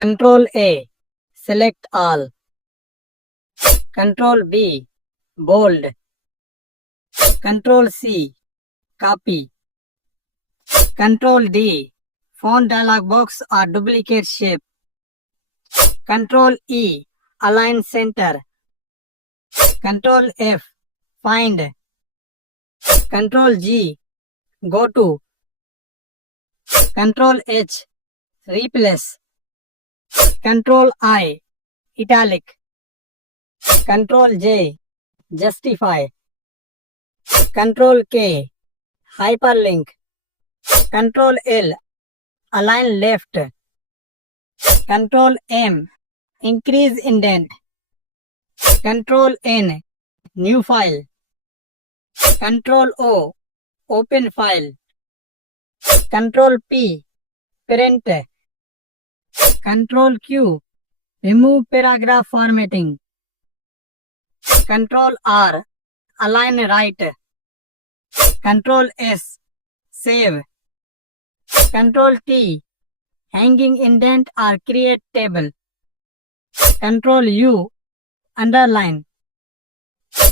Control A, select all. Control B, bold. Control C, copy. Control D, font dialog box or duplicate shape. Control E, align center. Control F, find. Control G, go to. Control H, replace. Control I, italic. Control J, justify. Control K, hyperlink. Control L, align left. Control M, increase indent. Control N, new file. Control O, open file. Control P, print. Control Q, remove paragraph formatting. Control R, align right. Control S, save. Control T, hanging indent or create table. Control U, underline.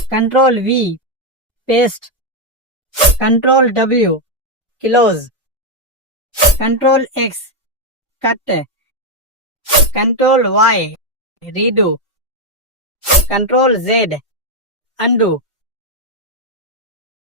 Control V, paste. Control W, close. Control X, cut. Control Y, redo. Control Z, undo.